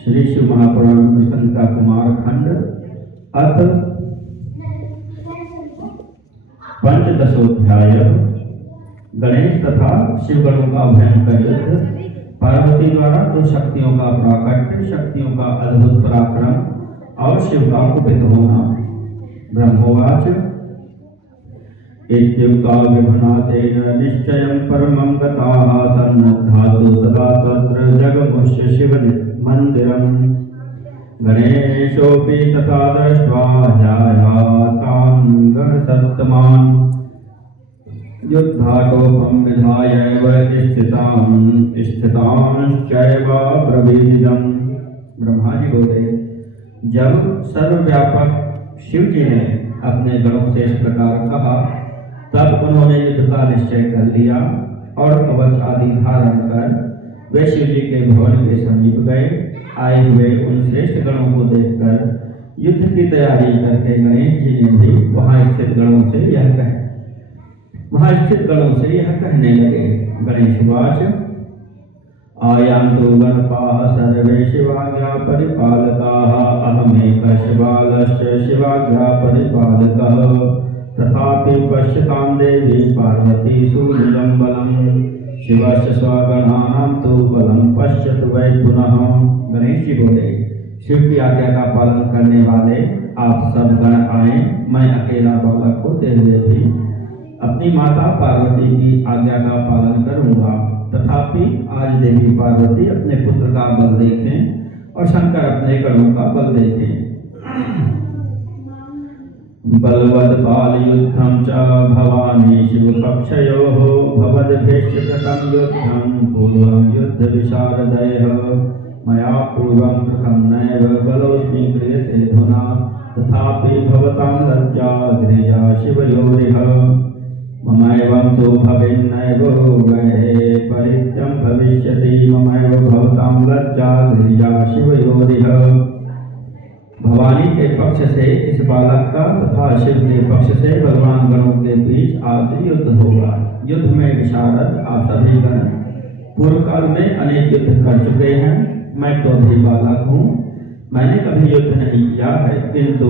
श्री शिव महापुराण संहिता कुमार खंड अथ पंचदशोध्याय। गणेश तथा शिवगणों का भयंकर युद्ध। पार्वती द्वारा दो शक्तियों का प्राकट्य, शक्तियों का अद्भुत पराक्रम और शिव का कुपित होना। ब्रह्मोवाच इत्युक्ता विभुनातेन निश्चयं परमं गताः सन्नद्धास्तु सदा तत्र जगमुष्य शिव मंदिरम्। गणेशोऽपि तथा दृष्ट्वा ह्यायातान् गणसत्तमान् युद्धाटोपं विधायैव स्थितांश्चैव ब्रवीदम्। ब्रह्मा जी बोले, जब सर्वव्यापक शिव जी ने अपने गणों से इस प्रकार कहा, तब उन्होंने युद्ध का निश्चय कर लिया और कवच आदि धारण कर वे शिव जी के भवन के समीप गए। आए हुए उन श्रेष्ठ गणों को देखकर युद्ध की तैयारी करके गणेश जी ने भी वहां स्थित गणों से यह कहने लगे। गणेशवाच आयान्तु गणपाः सर्वे शिवाज्ञा परिपालकाः अहमेकः शिवालश्च शिवाज्ञा परिपालकः तथापि पश्यतां देवी पार्वती सुनिलं बलम् शिवस्य स्वगणानां तु बलं पश्यतु वै पुनः। गणेश जी बोले, शिव की आज्ञा का पालन करने वाले आप सब गण आए। मैं अकेला बालक होते हुए भी अपनी माता पार्वती की आज्ञा का पालन करूंगा। तथापि आज देवी पार्वती अपने पुत्र का बल देखें और शंकर अपने गणों का बल देखें। बलवद बाल युद्धं च भवानी शिव पक्षयोः भवद्भिष्टकृतं युद्धं पूर्वं युद्ध विशारदयः मया पूर्वं कृतं नैव बलोऽस्मि क्रियते धुना तथापि भवतां लज्जा गिरिजा शिवयोरिह ममैवं तु भवेन्नैव वै परित्यं भविष्यति ममैव भवतां लज्जा गिरिजा शिवयोरिह। भवानी के पक्ष से इस बालक का तथा शिव के पक्ष से भगवान गणों के बीच आज युद्ध होगा। युद्ध में विशारद आप सभी गण पूर्व काल में अनेक युद्ध कर चुके हैं। मैं तो अभी बालक हूँ, मैंने कभी युद्ध नहीं किया है, किंतु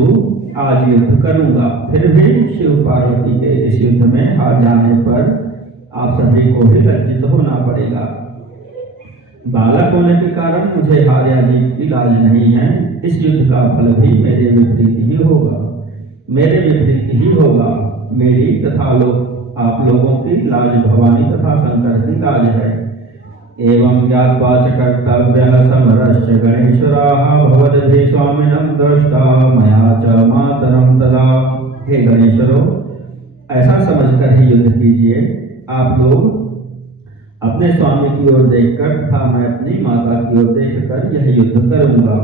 आज युद्ध करूंगा। फिर भी शिव पार्वती के इस युद्ध में हार जाने पर आप सभी को भी लज्जित होना पड़ेगा। बालक होने के कारण मुझे हार या जीत की लाज नहीं है। इस युद्ध का फल भी मेरे विपरीत ही होगा। मेरी तथा आप लोगों की लाज भवानी तथा शंकर की लाज है। एवं ज्ञात्वा च कर्तव्यः समरश्च गणेश्वराः भवद्भिः स्वामिनं दृष्टा मया च मातरं तदा। हे गणेश्वरों, ऐसा समझकर ही युद्ध कीजिए। आप लोग अपने स्वामी की ओर देखकर तथा मैं अपनी माता की ओर देखकर यह युद्ध करूंगा।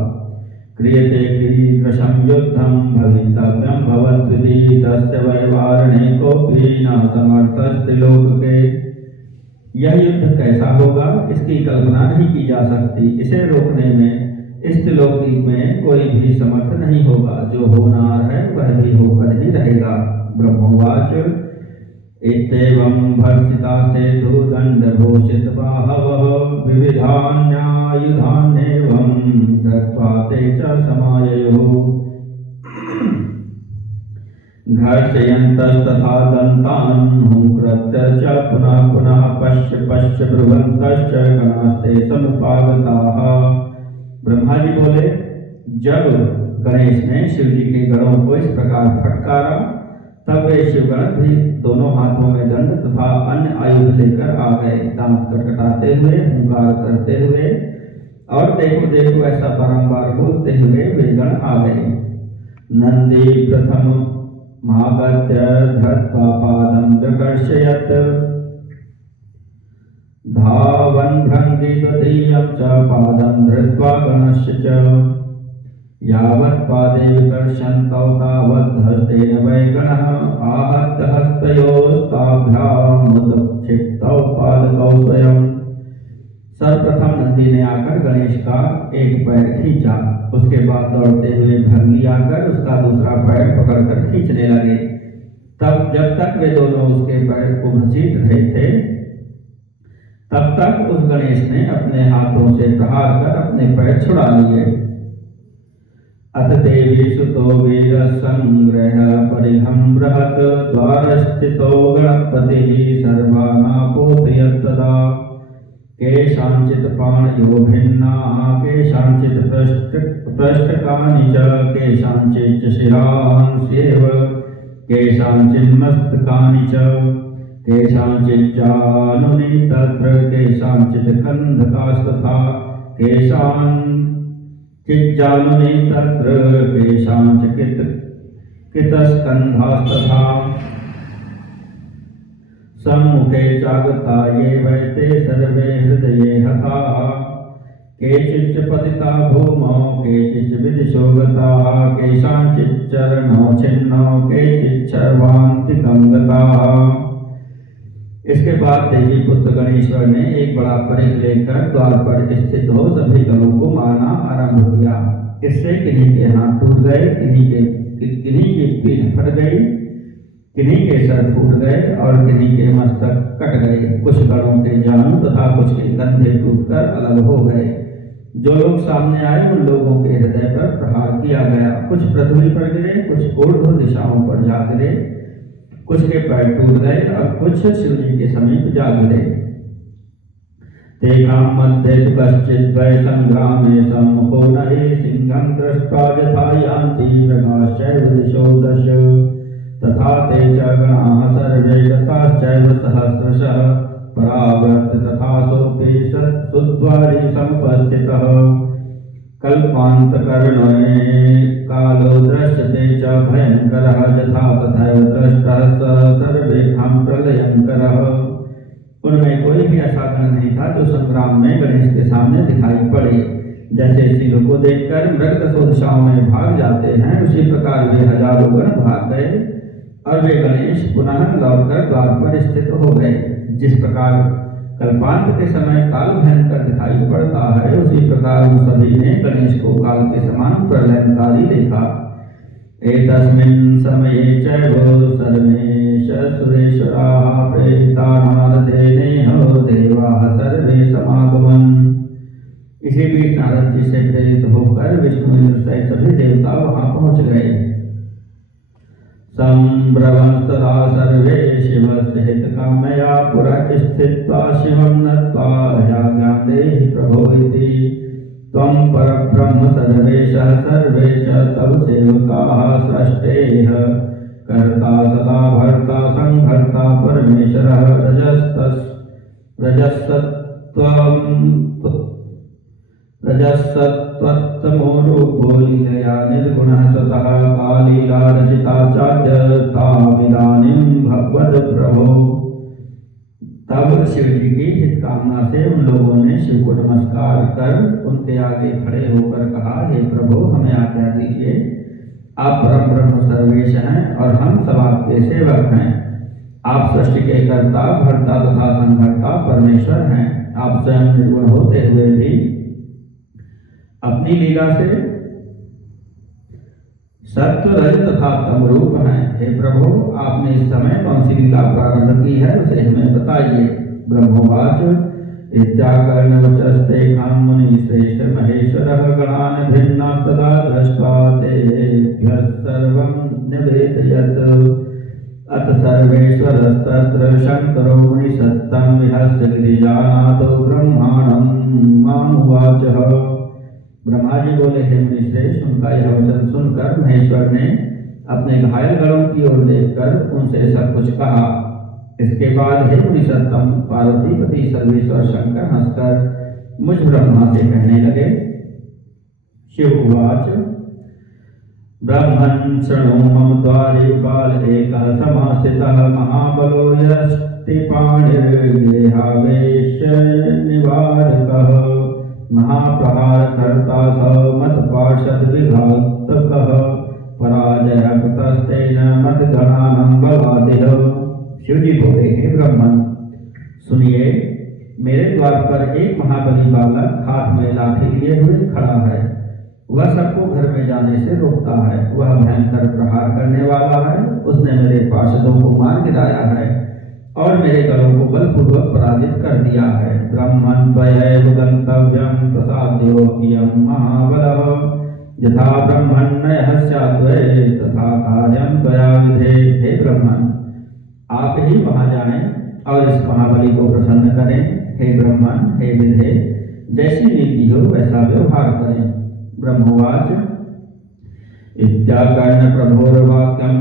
क्रियते कीदृशं युद्धं भवितव्यं भवद्विधि तस्य वै वारणे कोऽपि न समर्थस्त्रिलोके। यह युद्ध कैसा होगा इसकी कल्पना नहीं की जा सकती। इसे रोकने में इस त्रिलोकी में कोई भी समर्थ नहीं होगा। जो होनार है वह भी होकर ही रहेगा। ब्रह्मोवाच इत्येवं भर्त्सितास्तेषु दण्डभूषित बाहवः विविधान्यायुधान्येवं दत्त्वा ते च समाययुः घर्षयन्तस्तथा दन्तान् हुंकृत्य च पुनः पुनः पश्य ब्रुवन्तश्च गणास्ते समुपागताः। ब्रह्मा जी बोले, जब गणेश ने शिव जी के गणों को इस प्रकार फटकारा, तब वे शिवगण भी दोनों हाथों में दंड तथा अन्य आयुध लेकर आ गए। दांत कटकटाते हुए, हुंकार करते हुए और देखो देखो ऐसा बारंबार बोलते हुए वे गण आ गए। नंदी प्रथम महागत्य धृत्वा पादं विकर्षयत् धावन् भ्रंति तदीयं च पादं धृत्वा गणस्य च यावत् पादे विकर्षन्तौ तावद्धस्तेन वै गणः आहत्य हस्तयोस्ताभ्यामुत्क्षिप्तौ पादकौ स्वयं। सर्वप्रथम नंदी ने आकर गणेश का एक पैर खींचा। उसके बाद दौड़ते हुए भृंगी आकर उसका दूसरा पैर पकड़कर खींचने लगे। तब जब तक वे दोनों उसके पैर को घसीट रहे थे, तब तक उस गणेश ने अपने हाथों से प्रहार कर अपने पैर छुड़ा लिए। अथ देवी सुतो वीर संग्रह परिघं बृहत् द्वार स्थितो गणपति सर्वानापोतयत् तदा केषाञ्चित् पाणयो भिन्नाः केषाञ्चित् पृष्ठकानि च केषाञ्चित् शिरांस्येव केषाञ्चिन्मस्तकानि च केषाञ्चिज्जानुनि तत्र केषाञ्चित् कन्धकास्तथा केषाञ्चिज्जानुनि तत्र केषाञ्चित् कितस्कन्धास्तथा सम्मुखे चागता ये वैते सर्वे हृदये हताः केचिच्च पतिता भूमौ केचिच्च विदिशो गताः केषाञ्चित् चरणौ छिन्नौ केचित् सर्वान्तिकं गताः। इसके बाद देवी पुत्र गणेश्वर ने एक बड़ा परिघ लेकर द्वार पर स्थित हो सभी गणों को मारना आरंभ किया। इससे किन्हीं के हाथ टूट गए, किन्हीं की पीठ फट गई, किन्हीं के सर फूट गए और किन्हीं के मस्तक कट गए। कुछ गणों के जानु तथा कुछ के कंधे टूटकर अलग हो गए। जो लोग सामने आए उन लोगों के हृदय पर प्रहार किया गया। कुछ पृथ्वी पर गिरे, कुछ ऊर्ध्व दिशाओं पर जा गिरे, कुछ के पैर टूट गए और कुछ शिव जी के समीप जा गिरे। तेषां मध्ये कश्चित् वै संग्रामे सम्मुखो नहि सिंहं दृष्ट्वा यथा यान्ति मृगाश्चैव दिशो दश तथा ते च गणाः सर्वे गताश्चैव सहस्रशः पराव्रत तथा सोऽपि सुद्वारि समुपस्थितः कल्पान्तकर्णे कालो दृश्यते च भयङ्करः यथा तथैव दृष्टः सर्वेषां प्रलयङ्करः। उनमें कोई भी ऐसा गण नहीं था जो संग्राम में गणेश के सामने दिखाई पड़े। जैसे सिंह को देखकर मृग दसों दिशाओं में भाग जाते हैं, उसी प्रकार वे हजारों गण भाग गए और वे गणेश पुनः लौटकर द्वार पर स्थित हो गए। जिस प्रकार कल्पांत के समय काल भयंकर दिखाई पड़ता है, उसी प्रकार उन सभी ने गणेश को काल के समान प्रलयंकारी देखा। एतस्मिन् समये चैव सर्वेश सुरेश्वराः प्रेरिता नारदेनेह देवाः सर्वे समागमन्। इसी बीच नारद जी से प्रेरित होकर विष्णु इंद्र सहित सभी देवता वहां पहुंच गए। संभ्रमस्तदा सर्वे शिवस्य हितकामया पुरः स्थित्वा शिवं नत्वा ह्याज्ञां देहि प्रभो इति। त्वं परब्रह्म सर्वेशः सर्वे च तव सेवकाः सृष्टेः कर्ता सदा भर्ता संहर्ता परमेश्वरः रजसत्वत्तमो रूपो लीलया निर्गुणः स्वतः कालीला रचिता चाद्यतामिदानीं भगवद प्रभो। तब शिव जी की हित कामना से उन लोगों ने शिव को नमस्कार कर उनके आगे खड़े होकर कहा, हे प्रभु हमें आज्ञा दीजिए, आप परम ब्रह्म सर्वेश हैं और हम सब आपके सेवक हैं। आप सृष्टि के कर्ता भर्ता तथा संहर्ता परमेश्वर हैं। आप स्वयं निर्गुण होते हुए भी अपनी लीला से सत्व रज तथा तम रूप हैं। हे प्रभु आपने इस समय कौन सी लीला प्रारंभ की है उसे हमें बताइए। ब्रह्मोवाच इत्याकर्णवचस्ते खां मुनि श्रेष्ठ महेश्वरः गणान् भिन्नास्तदा दृष्ट्वा तेभ्यः सर्वं निवेदयत्। अथ सर्वेश्वरस्तत्र शङ्करो मुनिसत्तं विहस्य गिरिजानाथो ब्रह्माणं मामुवाचः। ब्रह्मा जी बोले, हे मुनिश्रेष्ठ उनका यह वचन सुनकर महेश्वर ने अपने घायल गणों की ओर देखकर उनसे सब कुछ कहा। इसके बाद हे मुनिसत्तम पार्वतीपति सर्वेश्वर शंकर हंसकर मुझ ब्रह्मा से कहने लगे। शिव उवाच ब्रह्मन् शृणु मम द्वारे बाल एकः समास्थितः महाबलो यस्ति पाणिर्गेहावेश निवारकः महाप्रहार कर्ता स मत पार्षद विघातकः पराजय कृतस्तेन मत गणानं बलादिह। शिव जी बोले, हे ब्रह्मन सुनिए, मेरे द्वार पर एक महाबली बालक हाथ में लाठी लिए हुए खड़ा है। वह सबको घर में जाने से रोकता है। वह भयंकर प्रहार करने वाला है। उसने मेरे पार्षदों को मार गिराया है और मेरे गलों को बलपूर्वक पराजित कर दिया है। ब्रह्मन् त्वयैव गन्तव्यं प्रसाद्योऽयं महाबलः, यथा ब्रह्मण्यः स्याद्वै तथा कार्यं त्वया विधे। हे ब्रह्मन्, आप ही वहां जाएं और इस महाबली को प्रसन्न करें। हे ब्रह्मन्, हे विधे, जैसी नीति हो वैसा व्यवहार करें। ब्रह्मोवाच इत्याकर्ण प्रभोर्वाक्यं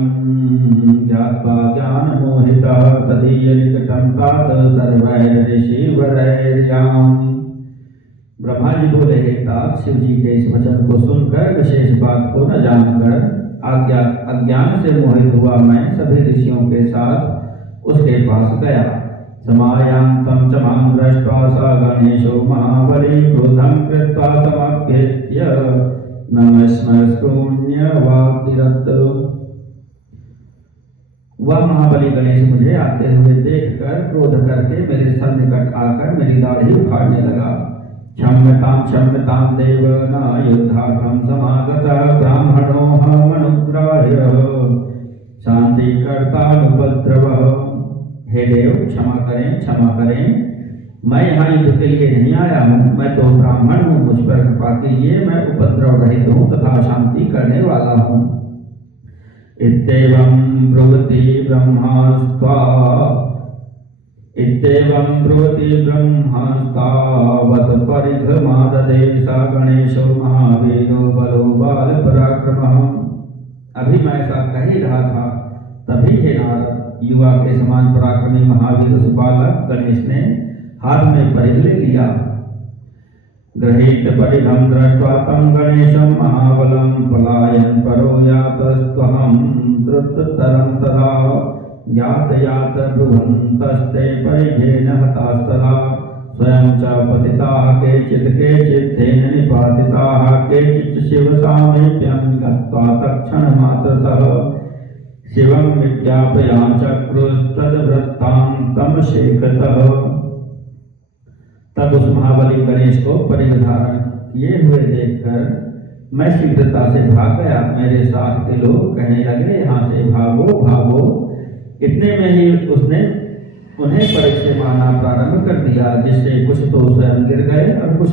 ज्ञात्वा ज्ञानमोहितः तदीय निकटं तात सर्वैर्षिवरैर्याम्। ब्रह्मा जी बोले, हे तात, शिव जी के इस वचन को सुनकर विशेष बात को न जानकर अज्ञान से मोहित हुआ मैं सभी ऋषियों के साथ उसके पास गया। समायांतं च मां दृष्ट्वा स गणेशो महाबली क्रोधं कृत्वा समाप्येत्य नमस्मरस्कृण्यवाकिरत्। वह महाबली गणेश मुझे आते हुए देखकर क्रोध करके मेरे सन्निकट आकर मेरी दाढ़ी उखाड़ने लगा। क्षम्यतां देव न युद्धार्थं समागतः ब्राह्मणोऽहमनुग्राह्य शान्तिकर्तानुपद्रवः। हे देव, क्षमा करें, मैं यहाँ युद्ध के लिए नहीं आया हूँ। मैं तो ब्राह्मण हूँ, मुझ पर कृपा कीजिए। मैं उपद्रव रहित हूँ तथा शांति करने वाला हूँ। इत्येवं ब्रुवति ब्रह्मास्तावत् परिघमाददे स गणेशो महावीरो बलो बाल पराक्रमः। अभी मैं ऐसा कह ही रहा था, तभी हे नारद, युवा के समान पराक्रमी महावीर उस बालक गणेश ने हाथ में परिघ ले लिया। गृहीत परिघं दृष्ट्वा तं गणेशं महाबलं पलायन् परो यातस्त्वहं द्रुततरं तदा यात ब्रुवन्तस्ते परिघेन हतास्तदा स्वयं च पतिताः केचित् तेन निपातिताः केचित् शिवसामीप्यं गत्वा तत्क्षणमात्रतः शिवं विज्ञापयां चक्रुस्तद्वृत्तान्तं शेखतः। तब उस महाबली गणेश को परिघ धारण किए हुए देखकर मैं शीघ्रता से भाग गया। मेरे साथ के लोग कहने लगे, यहाँ से भागो भागो। इतने में ही उसने उन्हें परिघ से मारना प्रारंभ कर दिया, जिससे कुछ तो स्वयं गिर गए और कुछ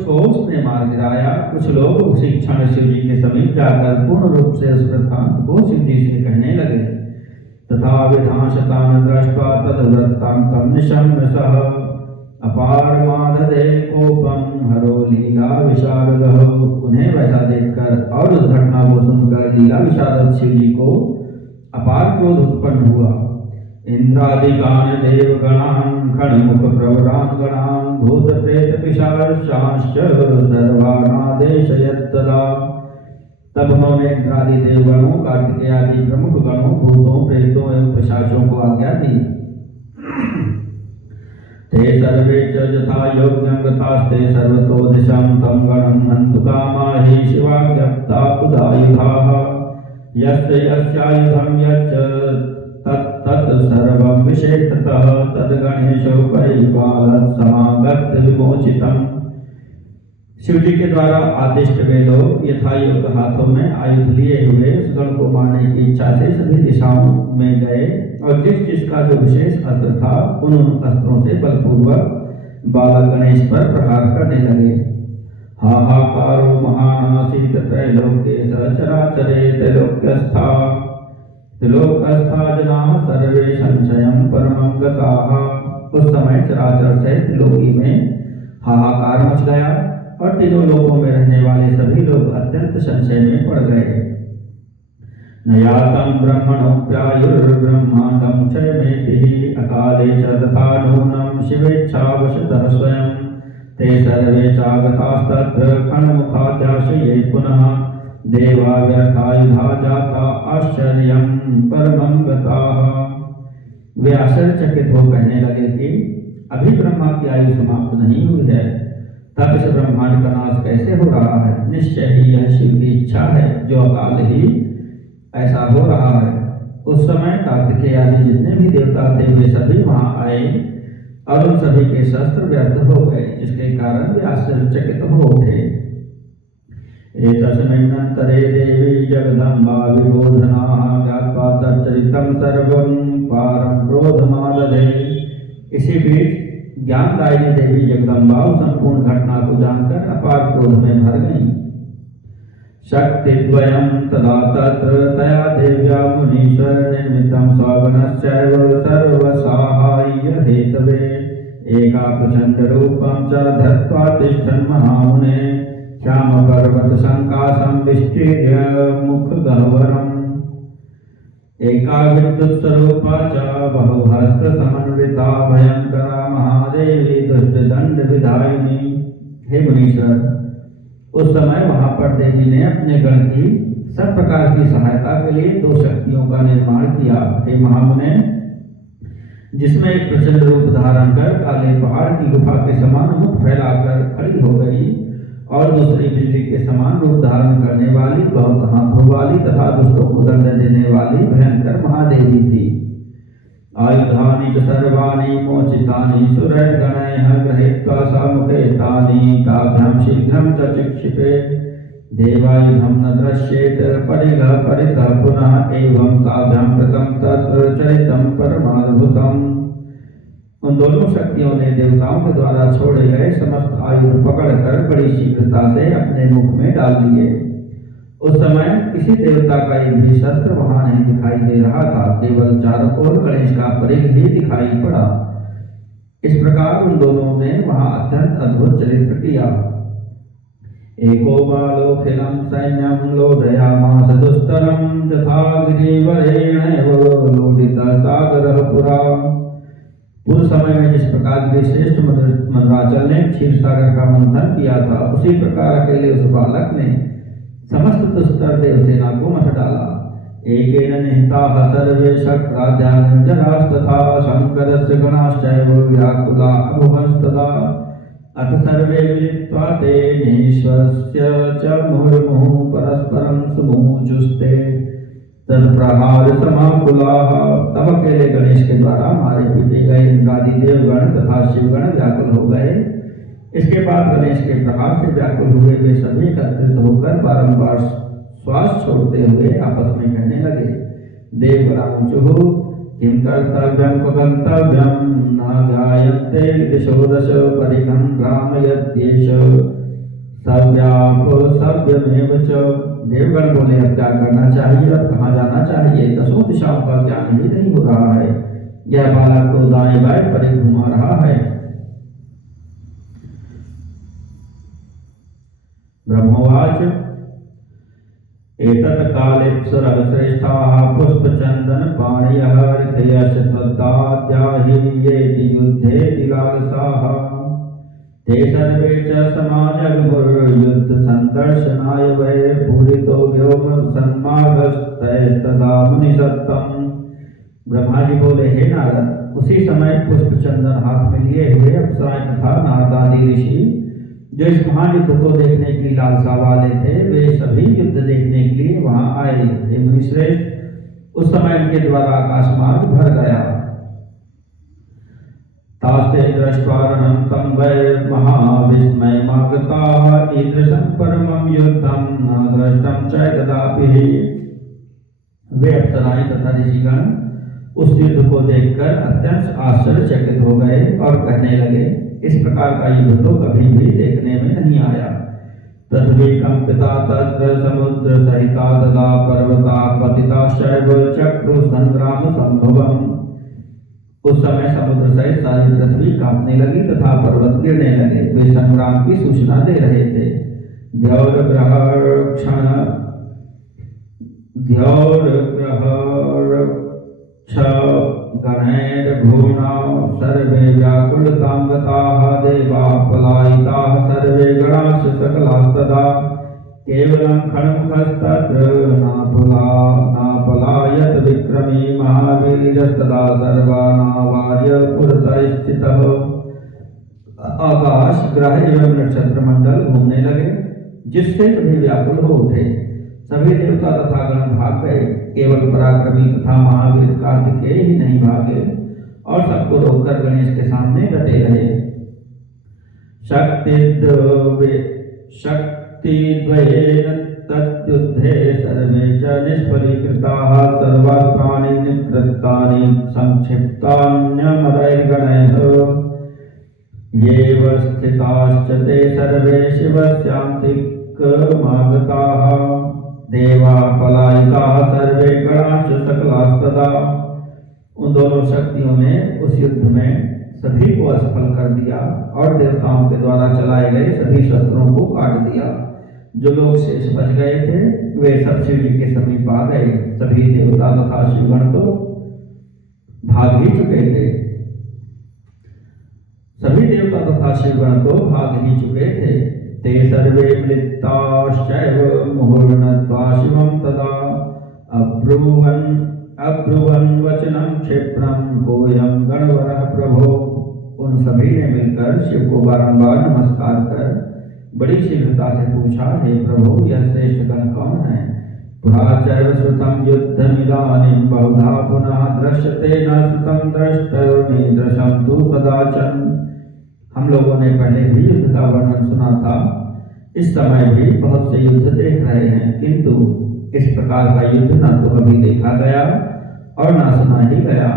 को उसने मार गिराया। कुछ लोग उसी क्षण शिव जी के समीप जाकर पूर्ण रूप से उस वृत्तांत को शिव जी से कहने लगे। तथा विधांशतां दृष्ट्वा तद्वृत्तान्तं निशम्य सः अपारमाददे कोपं हरो लीला विशारदः। उन्हें वैसा देखकर और उस घटना को सुनकर लीला विशारद शिव जी को अपार क्रोध उत्पन्न हुआ। इंद्रादिकान् देवगणान् खण्मुख प्रवरान् गणान् भूत प्रेत पिशाचांश्च सर्वानादेशयत् तदा। तब उन्होंने इंद्रादि देवगणों, कार्तिकेय आदि प्रमुख गणों, भूतों, प्रेतों एवं पिशाचों को आज्ञा दी। ते सर्वे च यथा योग्यं गतास्ते सर्वतो दिशं तं गणं हन्तु कामा हि शिवाज्ञप्ता उदायुधाः। यस्य यस्यायुधं यच्च तत् सर्वं विशेषतः तद्गणेशो परिपालत् समागत्य विमोचितम्। शिव जी के द्वारा आदिष्ट वे लोग यथायोग्य हाथों में आयुध लिए हुए उस गण को मारने की इच्छा से सभी दिशाओं में गए और जिसका जो विशेष अस्त्र था उन अस्त्रों से बलपूर्वक बालक गणेश पर प्रहार करने लगे। हाहाकारो महानासीत त्रैलोक्ये सचराचरे त्रिलोकस्था जनाः सर्वे संशयं परमं गताः। उस समय चराचर सहित त्रिलोकी में हाहाकार मच गया और तीनों लोकों में रहने वाले सभी लोग अत्यंत संशय में पड़ गए। नयातं ब्रह्मणोऽप्यायुर्ब्रह्माण्डं क्षयमेतिः अकाले च तथा नूनं शिवेच्छावशतः स्वयं ते सर्वे चागतास्तत्र खण्मुखाद्याशये पुनः देवा व्यर्थायुधा जाता आश्चर्यं परमं गताः। वे आश्चर्यचकित हो कहने लगे कि अभी ब्रह्मा की आयु समाप्त नहीं हुई है, तब इस ब्रह्मांड का नाश कैसे हो रहा है? निश्चय ही यह शिव की इच्छा है जो अकाल ही ऐसा हो रहा है। उस समय कार्तिकेय आदि जितने भी देवता थे वे सभी वहां आए और उन सभी के शस्त्र व्यर्थ हो गए, जिसके कारण वे आश्चर्यचकित हो उठे। एतस्मिन्नन्तरे देवी जगदम्बा विबोधनाः ज्ञात्वा तच्चरितं सर्वं पारं क्रोधमादधे। इसी बीच ज्ञानदायिनी देवी जगदम्बा संपूर्ण घटना को जानकर अपार क्रोध में भर गईं। शक्तिद्वयं तदा तत्र तया देव्या मुनीश्वर निर्मितं स्वगणश्चैव सर्वसाहाय्य हेतवे एका प्रचण्डरूपं च धत्वा तिष्ठन् महामुने श्यामपर्वत संकाशं विष्टीर्य मुखगह्वरम् एका विद्युत्स्वरूपा च बहुहस्तसमन्विता भयंकरा महादेवी दुष्टदंडविधायिनी। हे मुनीश्वर, उस समय वहां पर देवी ने अपने गण की सब प्रकार की सहायता के लिए 2 शक्तियों का निर्माण किया। हे महामुने, जिसमें एक प्रचंड रूप धारण कर काले पहाड़ की गुफा के समान मुख फैलाकर खड़ी हो गई और दूसरी बिजली के समान रूप धारण करने वाली, बहुत हाथों वाली तथा दुष्टों को दंड देने वाली भयंकर महादेवी थी। आयुधानि च सर्वाणि मोचितानि सुरैर्गणैः गृहीत्वा सम्मुखे तानि ताभ्यां शीघ्रं च चिक्षिपे देवायुधं न दृश्येत परिगः परितः पुनः एवं ताभ्यां कृतं तत्र चरितं परमाद्भुतम्। उन दोनों शक्तियों ने देवताओं के द्वारा छोड़े गए समस्त आयुध पकड़कर बड़ी शीघ्रता से अपने मुख में डाल दिए। उस समय किसी देवता का एक भी शस्त्र वहां नहीं दिखाई दे रहा था, केवल चारों ओर गणेश का परिघ ही दिखाई पड़ा। इस प्रकार उन दोनों ने वहां अत्यंत अद्भुत चरित्र किया। एको बालोखिलं सैन्यं लोदयामास दुस्तरं यथा गिरिवरेणैव लोडितः सागरः पुरा। पूर्व समय में जिस प्रकार के श्रेष्ठ मंदराचल ने क्षीर सागर का मंथन किया था, उसी प्रकार अकेले उस बालक ने समस्त दुस्तर देवसेना को मथ डाला। एकेन निहताः सर्वे शक्राद्यानंजनास्तथा शंकरस्य गणाश्चैव व्याकुला अभवंस्तदा अथ सर्वे मिलित्वा तेनेश्वरस्य च मुहुर्मुहुः परस्परं समूजुस्ते तत्प्रहार समाकुलाः। तब अकेले गणेश के द्वारा मारे पीटे गए इंद्रादि देवगण तथा शिवगण व्याकुल हो गए। इसके बाद गणेश के प्रहार से व्याकुल हुए वे सभी एकत्रित होकर बारंबार श्वास छोड़ते हुए आपस में कहने लगे, देवगणामुचुः किं कर्तव्यं क्व गन्तव्यं न ध्यायन्ते दिशो दश परिघं भ्रामयत्येष सव्याप सव्यमेव च। देवगण बोले, अब क्या करना चाहिए, अब कहाँ जाना चाहिए, 10 दिशाओं का ज्ञान ही नहीं हो रहा है। यह बालक को दाएं बाएं परिघ घुमा रहा है। ब्रह्मोवाच एतत् कालेप्सरः श्रेष्ठाः पुष्पचन्दन पाणयः ऋषयश्च तद्दाद्याहि येति युद्धेति लालसाः ते सर्वे च समाजगमुर्युद्ध संदर्शनाय वै पूरितो व्योम सन्मार्गस्तैस्तदा मुनिसत्तम्। ब्रह्मा जी बोले, हे नारद, उसी समय पुष्पचंदन हाथ में लिए हुए अप्सराएं तथा नारद आदि ऋषि जो इस महायुद्ध को देखने की लालसा वाले थे, वे सभी युद्ध देखने के लिए वहां आए। हे मुनिश्रेष्ठ, उस समय इनके द्वारा आकाश मार्ग भर गया। तास्ते दृष्ट्वारणं तं वै महाविस्मयमागताः ईदृशं परमं युद्धं न दृष्टं च कदापि। वे अप्सराएं तथा ऋषिगण उस युद्ध को देखकर अत्यंत आश्चर्यचकित हो गए और कहने लगे, इस प्रकार का युद्ध तो कभी भी देखने में नहीं आया। पृथ्वी कंपिता तत्र समुद्र सहिता तदा पर्वता पतिताश्चैव चक्रु संग्राम संभवम्। उस समय समुद्र सहित सारी पृथ्वी कांपने लगी तथा पर्वत गिरने लगे। वे संग्राम की सूचना दे रहे थे। गणैर्भुवनां सर्वे व्याकुलतां गताः देवाः पलायिताः सर्वे गणाश्च सकलास्तदा केवलं खड्गहस्तत्र नापलायत विक्रमी महावीरस्तदा सर्वानावार्य पुरतः स्थितः। आकाश, ग्रह एवं नक्षत्र मंडल घूमने लगे, जिससे सभी व्याकुल हो उठे। सभी देवता तथा गण भाग गए, केवल पराक्रमी तथा महावीर कार्तिकेय ही नहीं भागे और सबको रोककर गणेश के सामने डटे रहे। शक्ति शक्तिद्वयेन तद्युद्धे सर्वे च निष्फलीकृताः सर्वास्त्राणि निवृत्तानि संक्षिप्तान्यमरैर्गणैः येव स्थिताश्च ते सर्वे शिवस्यान्तिकमागताः देवा पलायिताः सर्वे गणाश्च सकलास्तदा। उन दोनों शक्तियों ने उस युद्ध में सभी को असफल कर दिया और देवताओं के द्वारा चलाए गए सभी शस्त्रों को काट दिया। जो लोग शेष बच गए थे वे सब शिव जी के समीप आ गए। सभी देवता तथा शिवगण तो भाग ही चुके थे। सभी देवता तथा शिवगण तो भाग ही चुके थे। ते सर्वे मृत्ताश्चैव मुहुर्नत्वा शिवं तदा अब्रुवन् वचनं क्षिप्रं कोऽयं गणवरः प्रभो। उन सभी ने मिलकर शिव को बारंबार नमस्कार कर बड़ी शीघ्रता से पूछा, हे प्रभु यह श्रेष्ठ गण कौन है? पुराचैव श्रुतं युद्धमिदानीं बहुधा पुनः दृश्यते न श्रुतं द्रष्टुमीदृशं तु कदाचन। हम लोगों ने पहले भी युद्ध का वर्णन सुना था, इस समय भी बहुत से युद्ध देख रहे हैं, किंतु इस प्रकार का युद्ध न तो कभी देखा गया और न सुना ही गया।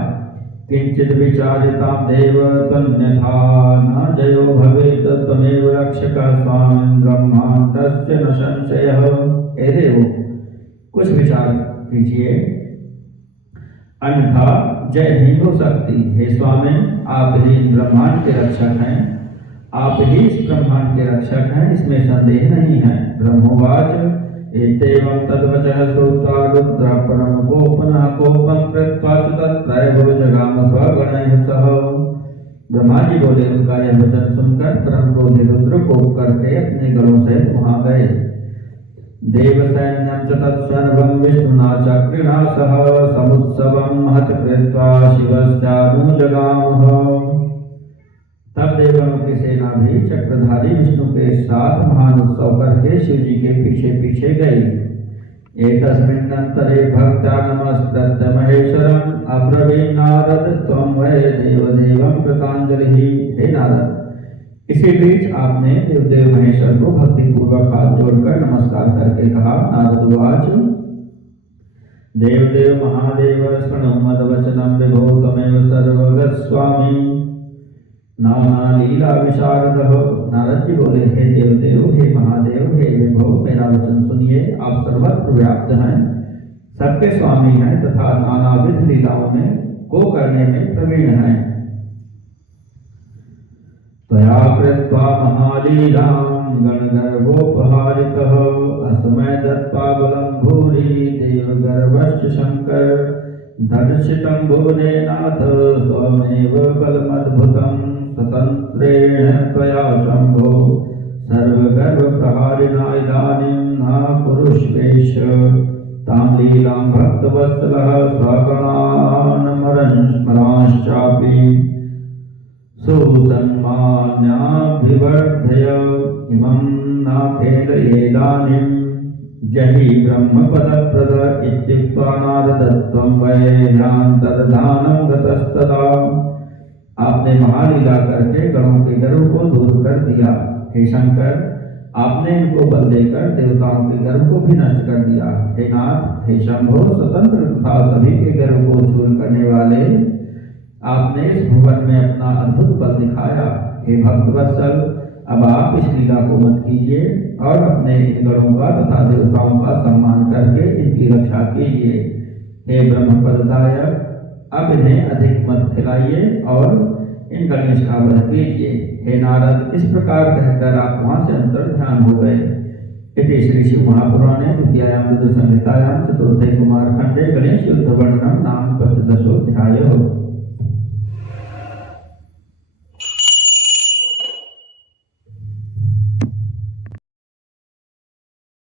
किंचित विचारितां देव तन्यथा न जयो भवेत् त्वमेव रक्षकः स्वामिन् ब्रह्माण्डस्य न संशयः। हे देव कुछ विचार कीजिए, अन्यथा जय नहीं हो सकती। हे स्वामी आप ही ब्रह्मांड के रक्षक हैं, आप ही इस ब्रह्मांड के रक्षक हैं, इसमें संदेह नहीं है। ब्रह्मोवाच एतेवं तद्वचः श्रुत्वा रुद्रः परम कोपनः कोपं कृत्वा च तत्रैव जगाम स्वगणैः सह। ब्रह्मा जी बोले, उनका यह वचन सुनकर परम क्रोधी रुद्र कोप करके अपने गणों सहित वहां गए। देवसैन्यं च तत्सर्वं विष्णुना चक्रिणा सह समुत्सवं महत् कृत्वा शिवस्यानुजगामः। तब देवगणों की सेना भी चक्रधारी विष्णु के साथ महान उत्सव करके शिव जी के पीछे पीछे गई। एतस्मिन्नन्तरे भक्त्या नमस्कृत्य महेश्वरम् अब्रवीत् नारद त्वं वै देवदेवं कृताञ्जलिः। हे नारद, इसी बीच आपने देवदेव महेश्वर को भक्ति पूर्वक हाथ जोड़कर नमस्कार करके कहा। नारद उवाच देवदेव महादेव शृणु मद्वचनं विभो त्वमेव सर्वगः स्वामी नाना लीला विशारदः। नारद जी बोले, हे देवदेव, हे महादेव, हे विभो, मेरा वचन सुनिए। आप सर्वत्र व्याप्त हैं, सबके स्वामी हैं तथा नानाविध लीलाओं में को करने में प्रवीण हैं। त्वया कृत्वा महालीलां गणगर्वोपहारितः अस्मै दत्त्वा बलं भूरि देवगर्वश्च शङ्कर दर्शितं भुवनेनाथ स्वमेव बलमद्भुतं स्वतन्त्रेण त्वया शम्भो सर्वगर्वप्रहारिणा इदानीं न कुरुष्वेश तां लीलां भक्तवत्सलः स्वगणान्मरंश्चापि सुसन्मान्याभिवर्धय इमं नाखेलयेदानीं जहि ब्रह्मपदप्रद इत्युक्त्वा नारदत्वं वैयान्तर्धानं गतस्तदा। आपने महालीला करके गणों के गर्व को दूर कर दिया। हे शंकर, आपने इनको बल देकर देवताओं के गर्व को भी नष्ट कर दिया। हे नाथ, हे शंभो, स्वतंत्र तथा सभी के गर्व को चूर्ण करने वाले, आपने इस भुवन में अपना अद्भुत बल दिखाया। हे भक्तवत्सल, अब आप इस लीला को मत कीजिए और अपने इन गणों का तथा देवताओं का सम्मान करके इनकी रक्षा कीजिए। हे ब्रह्मपददायक, अब इन्हें अधिक मत खिलाइए और इन गणेश का वध कीजिए। हे नारद, इस प्रकार कहकर आप वहां से अंतर ध्यान हो गए। इति श्री शिव महापुराणे द्वितीयायां रुद्र संहितायां चतुर्थे कुमारखंडे गणेश युद्ध वर्णनम नाम 15 अध्यायः।